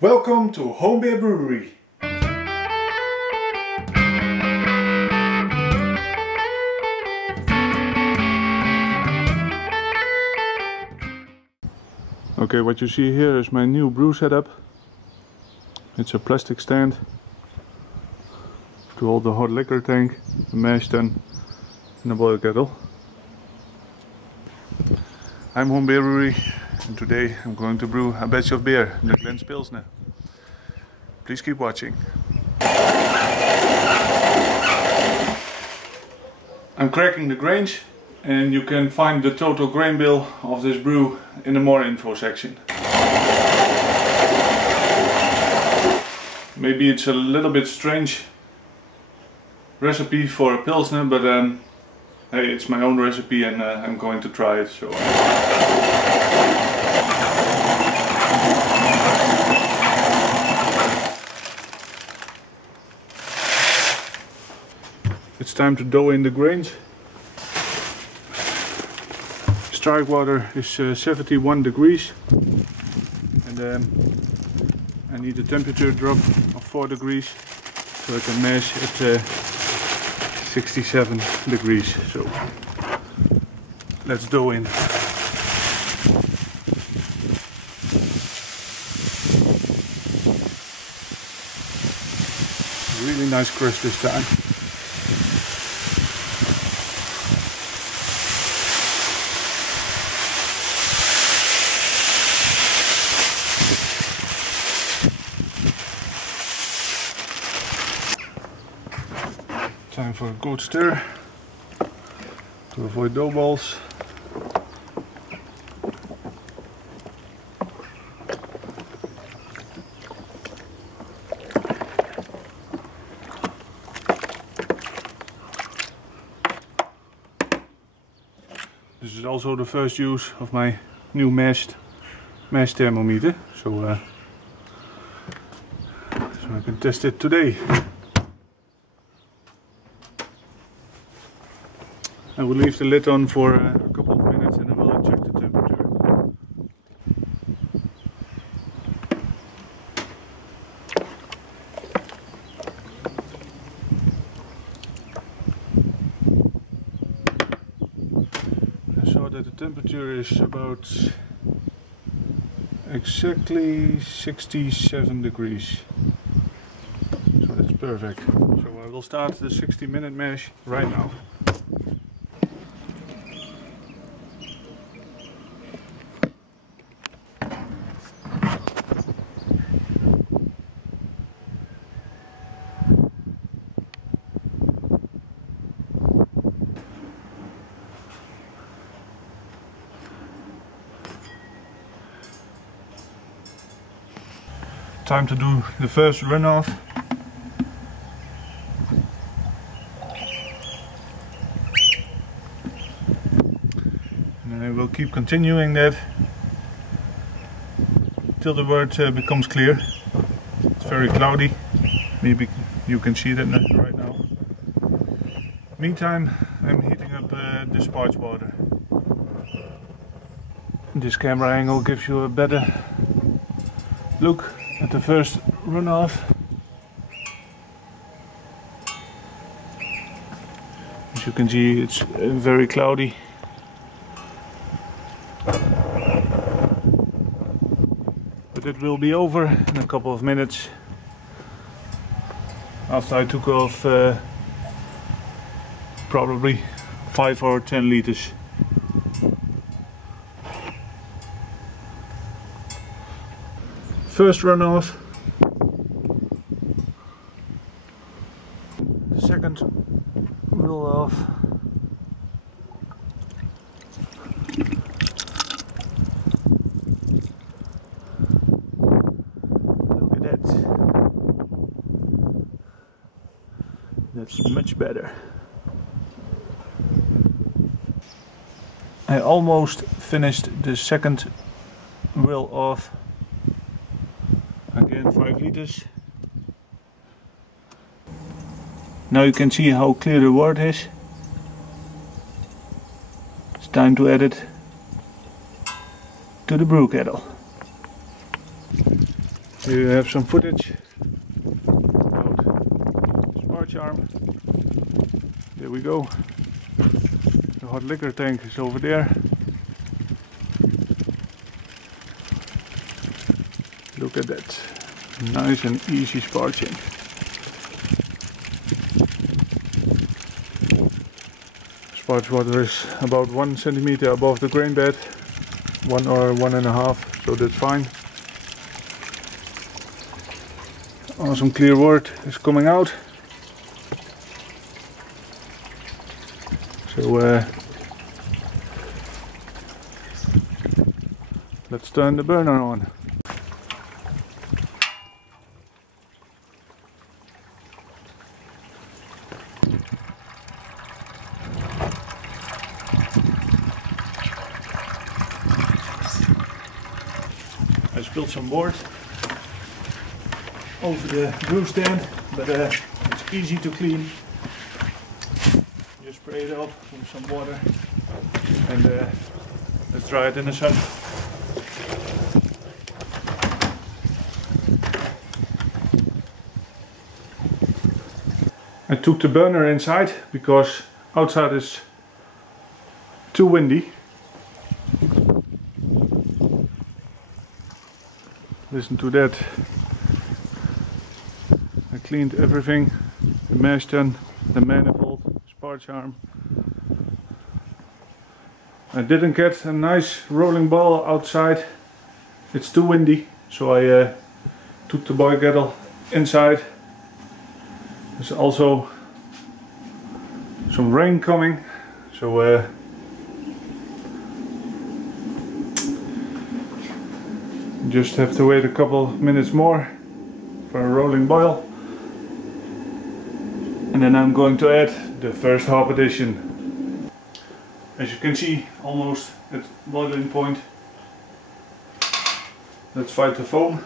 Welcome to Homebeerbrewery. Okay, what you see here is my new brew setup. It's a plastic stand to hold the hot liquor tank, the mash tun and the boil kettle. I'm Homebeerbrewery and today I'm going to brew a batch of beer, the Glens Pilsner. Please keep watching. I'm cracking the grains and you can find the total grain bill of this brew in the more info section. Maybe it's a little bit strange recipe for a Pilsner, but hey, it's my own recipe and I'm going to try it. So. It's time to dough in the grains. Strike water is 71 degrees and I need a temperature drop of 4 degrees so I can mash at 67 degrees. So let's dough in. Really nice crust this time. Time for a good stir to avoid dough balls. This is also the first use of my new mash thermometer, so I can test it today. I will leave the lid on for a couple of minutes and I will check the temperature. I saw that the temperature is about exactly 67 degrees. So that's perfect. So I will start the 60-minute mash right now. Time to do the first runoff. And I will keep continuing that till the wort becomes clear. It's very cloudy. Maybe you can see that right now. Meantime, I'm heating up the sparge water. This camera angle gives you a better look at the first runoff. As you can see, it's very cloudy. But it will be over in a couple of minutes after I took off probably 5 or 10 liters. First runoff, the second roll off, look at that, that's much better. I almost finished the second roll off. Again 5 liters. Now you can see how clear the wort is. It's time to add it to the brew kettle. Here you have some footage about sparge arm. There we go. The hot liquor tank is over there. Look at that. Nice and easy sparging. Sparge water is about 1 centimeter above the grain bed. 1 or 1.5, so that's fine. Awesome clear wort is coming out. So let's turn the burner on. I spilled some wort over the brew stand, but it's easy to clean. Just spray it off with some water and let's dry it in the sun. I took the burner inside because outside is too windy. Listen to that. I cleaned everything, the mash tun, the manifold, sparge arm. I didn't get a nice rolling ball outside, it's too windy, so I took the boil kettle inside. There's also some rain coming, so just have to wait a couple minutes more for a rolling boil. And then I'm going to add the first hop addition. As you can see, almost at boiling point. Let's fight the foam.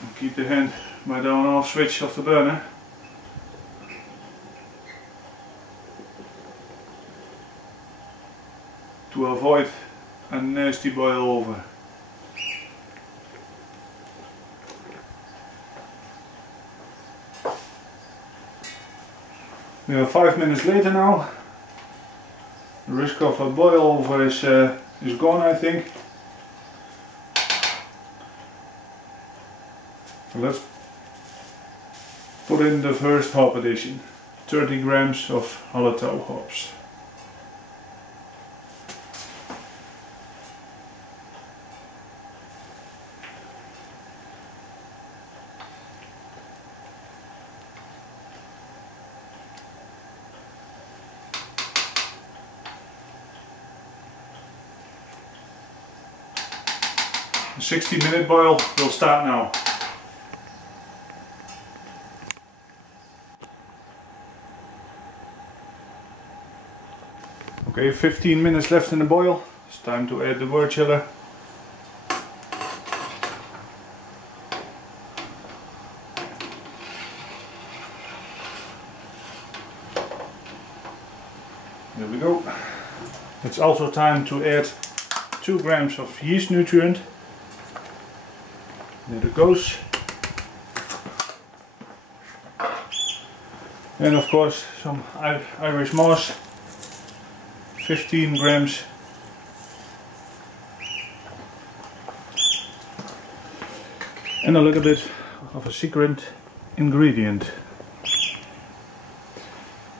And keep the hand by the on off switch of the burner. To avoid a nasty boil over. We are 5 minutes later now. The risk of a boil over is gone, I think. So let's put in the first hop addition. 30 grams of Hallertauer hops. The 60-minute boil will start now. Okay, 15 minutes left in the boil. It's time to add the wort chiller. There we go. It's also time to add 2 grams of yeast nutrient. There it goes. And of course some Irish moss. 15 grams. And a little bit of a secret ingredient.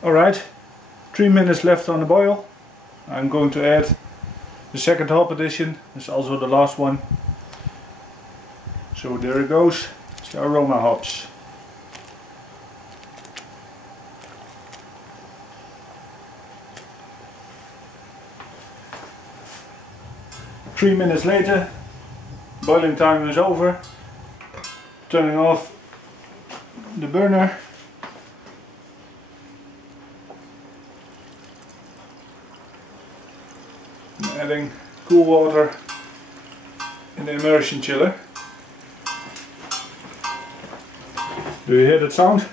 Alright, 3 minutes left on the boil. I'm going to add the second hop addition. It's also the last one. So there it goes, it's the aroma hops. Three minutes later, boiling time is over. Turning off the burner. And adding cool water in the immersion chiller. Do you hear that sound?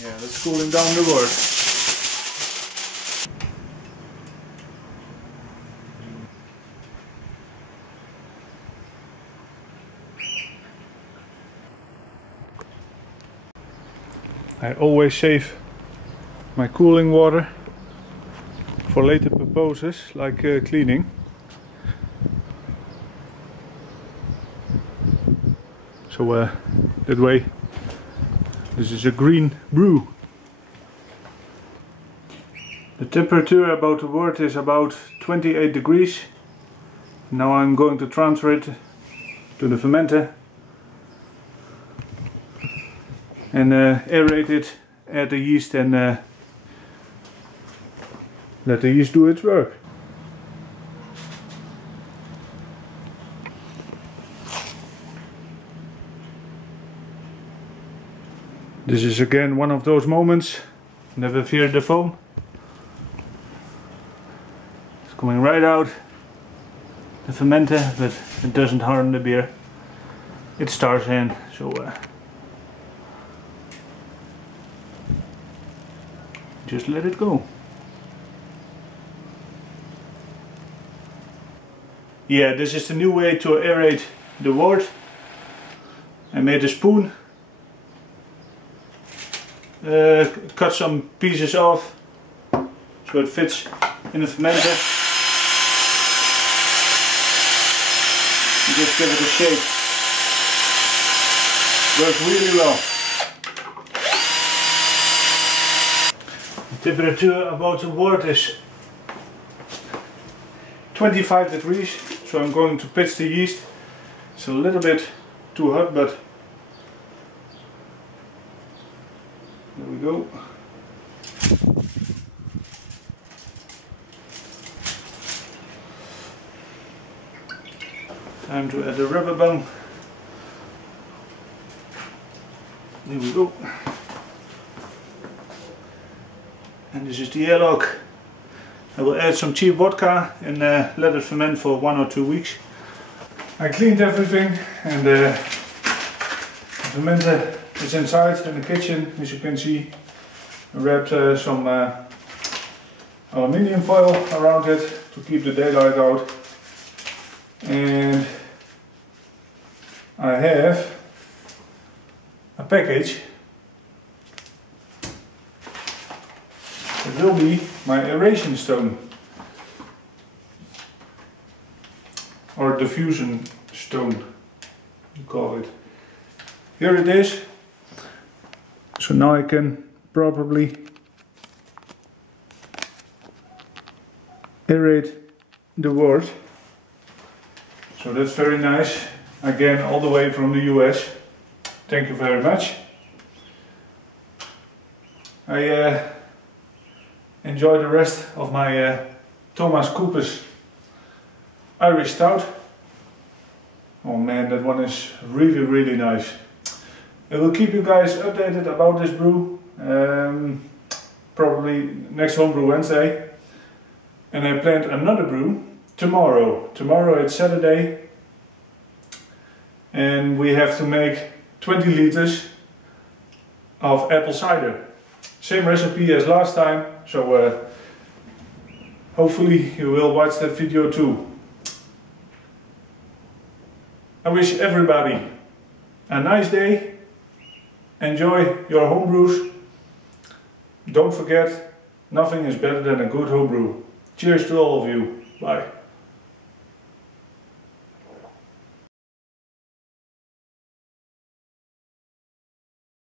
Yeah, that's cooling down the wort. I always save my cooling water for later purposes, like cleaning. So that way, this is a green brew. The temperature about the wort is about 28 degrees. Now I'm going to transfer it to the fermenter and aerate it, add the yeast and let the yeast do its work. This is again one of those moments, never fear the foam. It's coming right out the fermenter, but it doesn't harm the beer. It starts in, so just let it go. Yeah, this is the new way to aerate the wort. I made a spoon, cut some pieces off so it fits in the fermenter. And just give it a shake. Works really well. The temperature about the wort is 25 degrees, so I'm going to pitch the yeast. It's a little bit too hot, but there we go. Time to add the rubber band. There we go. And this is the airlock. I will add some cheap vodka and let it ferment for 1 or 2 weeks. I cleaned everything and the fermenter is inside in the kitchen, as you can see. I wrapped some aluminium foil around it to keep the daylight out. And I have a package. It will be my aeration stone, or diffusion stone, you call it. Here it is. So now I can properly aerate the wort. So that's very nice. Again, all the way from the US. Thank you very much. I enjoy the rest of my Thomas Coopers Irish Stout. Oh man, that one is really nice. I will keep you guys updated about this brew, probably next Homebrew Wednesday. And I planned another brew tomorrow. Tomorrow it's Saturday. And we have to make 20 liters of apple cider. Same recipe as last time, so hopefully you will watch that video too. I wish everybody a nice day. Enjoy your homebrews. Don't forget, nothing is better than a good homebrew. Cheers to all of you. Bye.